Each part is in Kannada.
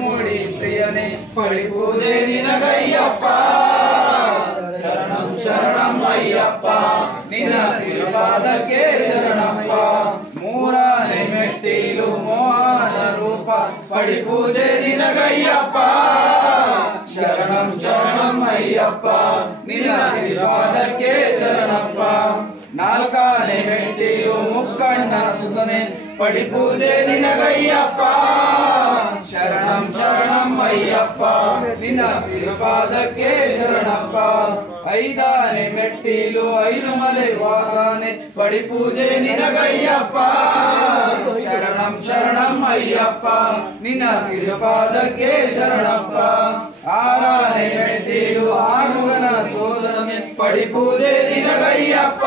ಮೂಡಿ ಪ್ರಿಯನೇ ಪಡಿ ಪೂಜೆ ನಿನಗಯ್ಯಪ್ಪ ಶರಣಂ ಶರಣಂ ಅಯ್ಯಪ್ಪ ನಿನ್ನ ಶ್ರೀಪಾದಕ್ಕೆ ಶರಣಪ್ಪ ಮೂರನೇ ಮೆಟ್ಟಿಲು ಮೋಹನ ರೂಪ ಪಡಿ ಪೂಜೆ ನಿನಗಯ್ಯಪ್ಪ ಶರಣಂ ಶರಣಂ ಅಯ್ಯಪ್ಪ ನಿನ್ನ ಶ್ರೀಪಾದಕ್ಕೆ ಶರಣಪ್ಪ ನಾಲ್ಕನೇ ಮೆಟ್ಟಿಲು ಮುಕ್ಕಣ್ಣ ಸುತನೆ ಪಡಿ ಪೂಜೆ ನಿನಗಯ್ಯಪ್ಪ ಶರಣಂ ಶರಣಂ ಅಯ್ಯಪ್ಪ ನಿನ್ನ ಶ್ರೀಪಾದಕ್ಕೆ ಶರಣಪ್ಪ ಐದನೇ ಮೆಟ್ಟಿಲು ಐದು ಮಲೆ ವಾಸನೆ ಪಡಿ ಪೂಜೆ ನಿನಗಯ್ಯಪ್ಪ ಶರಣಂ ಶರಣಂ ಅಯ್ಯಪ್ಪ ನಿನ್ನ ಶ್ರೀಪಾದಕ್ಕೆ ಶರಣಪ್ಪ ಆರನೇ ಮೆಟ್ಟಿಲು ಆರುಗನ ಸೋದರನೆ ಪಡಿ ಪೂಜೆ ನಿನಗಯ್ಯಪ್ಪ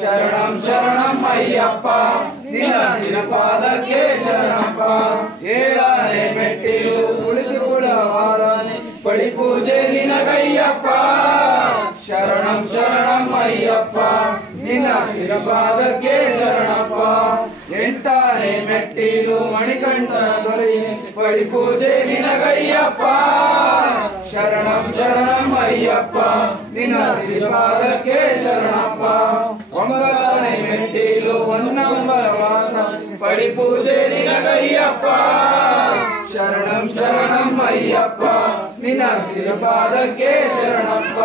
ಶರಣಂ ಶರಣಂ ಅಯ್ಯಪ್ಪ ನಿನ್ನ ಶ್ರೀಪಾದಕ್ಕೆ ಶರಣಪ್ಪ ಏಳನೇ ಮೆಟ್ಟಿಲು ಕುಳಿತುಕೊಳ್ಳವಾರನೆ ಪಡಿ ಪೂಜೆ ನಿನಗಯ್ಯಪ್ಪ ಶರಣಂ ಶರಣಂ ಅಯ್ಯಪ್ಪ ನಿನ್ನ ಶ್ರೀಪಾದಕ್ಕೆ ಶರಣಪ್ಪ ಎಂಟನೇ ಮೆಟ್ಟಿಲು ಮಣಿಕಂಠ ದೊರೆಯೇ ಪಡಿ ಪೂಜೆ ನಿನಗಯ್ಯಪ್ಪ ಶರಣಂ ಶರಣಂ ಅಯ್ಯಪ್ಪ ನಿನ್ನ ಶ್ರೀಪಾದಕ್ಕೆ ಶರಣಪ್ಪ ಒಂಬತ್ತನೇ ಮೆಟ್ಟಿಲು ಹೊನ್ನಂಬರ ವಾಸ ಪಡಿ ಪೂಜೆ ನಿನಗಯ್ಯಪ್ಪ ಶರಣಂ ಶರಣಂ ಅಯ್ಯಪ್ಪ ನಿನ್ನ ಶ್ರೀಪಾದಕ್ಕೆ ಶರಣಪ್ಪ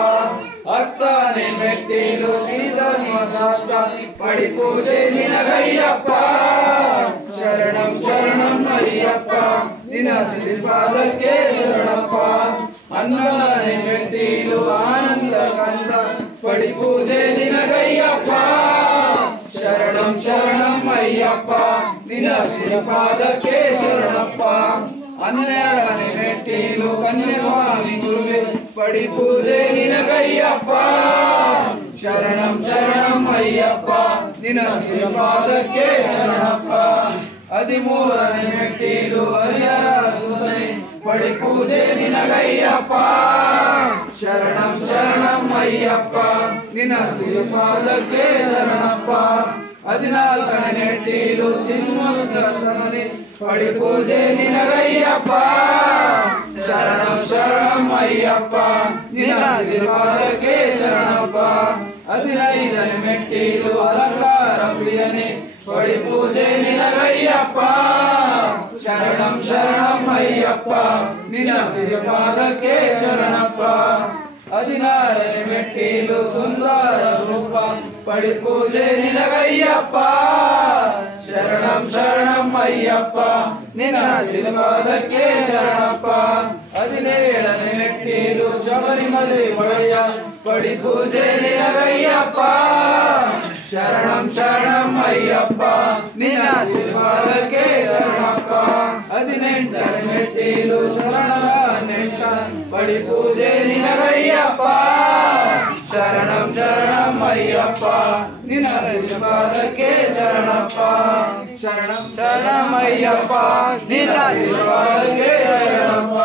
ಹತ್ತನೇ ಮೆಟ್ಟಿಲು ಶ್ರೀಧರ್ಮ ಶಾಸ್ತ್ರ ಪಡಿ ಪೂಜೆ ನಿನಗಯ್ಯಪ್ಪ ಶರಣಂ ಶರಣಂ ಅಯ್ಯಪ್ಪ ನಿನ್ನ ಶ್ರೀಪಾದಕ್ಕೆ ಶರಣಪ್ಪ ಹನ್ನೊಂದನೇ ಮೆಟ್ಟಿಲು ಆನಂದ ಕಂದ ಪಡಿ ಪೂಜೆ ನಿನಗಯ್ಯಪ್ಪ ಶರಣಂ ಶರಣಂ ಅಯ್ಯಪ್ಪ ನಿನ್ನ ಶ್ರೀಪಾದಕ್ಕೆ ಶರಣಪ್ಪ ಹನ್ನೆರಡನೇ ಮೆಟ್ಟಿಲು ಕನ್ಯಾಸ್ವಾಮಿ ಗುರುವೆ ಪಡಿ ಪೂಜೆ ನಿನಗಯ್ಯಪ್ಪ ಶರಣಂ ಶರಣಂ ಅಯ್ಯಪ್ಪ ನಿನ್ನ ಶ್ರೀಪಾದಕ್ಕೆ ಶರಣಪ್ಪ ಹದಿಮೂರನೇ ಮೆಟ್ಟಿಲು ಹರಿಹರ ಸುತನೆ ಪಡಿ ಪೂಜೆ ನಿನಗಯ್ಯಪ್ಪ ಶರಣಂ ಶರಣಂ ಅಯ್ಯಪ್ಪ ನಿನ್ನ ಶ್ರೀಪಾದಕ್ಕೆ ಶರಣಪ್ಪ ಹದಿನಾಲ್ಕನೇ ಮೆಟ್ಟಿಲು ಚಿನ್ಮುದ್ರತನನೆ ಪಡಿ ಪೂಜೆ ನಿನಗಯ್ಯಪ್ಪ ಶರಣಂ ಶರಣಂ ಅಯ್ಯಪ್ಪ ನಿನ್ನ ಶ್ರೀಪಾದಕ್ಕೆ ಶರಣಪ್ಪ ಹದಿನೈದನೇ ಮೆಟ್ಟಿಲು ಅಲಂಕಾರ ಪ್ರಿಯನೆ ಪಡಿ ಪೂಜೆ ನಿನಗಯ್ಯಪ್ಪ ಶರಣಂ ಶರಣಂ ಅಯ್ಯಪ್ಪ ನಿನ್ನ ಶ್ರೀಪಾದಕ್ಕೆ ಶರಣಪ್ಪ ಹದಿನಾರನೇ ಮೆಟ್ಟಿಲು ಸುಂದರ ರೂಪ ಪಡಿ ಪೂಜೆ ನಿನಗಯ್ಯಪ್ಪ ಶರಣಂ ಶರಣಂ ಅಯ್ಯಪ್ಪ ನಿನ್ನ ಶ್ರೀಪಾದಕ್ಕೆ ಶರಣಪ್ಪ ಹದಿನೇಳನೇ ಮೆಟ್ಟಿಲು ಶಬರಿಮಲೆ ಒಡೆಯ ಪಡಿ ಪೂಜೆ ನಿನಗಯ್ಯಪ್ಪ ಶರಣಂ ಶರಣಂ ಅಯ್ಯಪ್ಪ ನಿನ್ನ ಶ್ರೀಪಾದಕ್ಕೆ ಶರಣಪ್ಪ ಹದಿನೆಂಟನೇ ಮೆಟ್ಟಿಲು ಶರಣರ ನೆಂಟ ಪಡಿ ಪೂಜೆ ನಿನಗಯ್ಯಪ್ಪ ಶರಣಂ ಶರಣಂ ಅಯ್ಯಪ್ಪ ನಿನ್ನ ಶ್ರೀಪಾದಕ್ಕೆ ಶರಣಪ್ಪ ಶರಣಂ ಶರಣಂ ಅಯ್ಯಪ್ಪ ನಿನ್ನ ಶ್ರೀಪಾದಕ್ಕೆ ಶರಣಪ್ಪ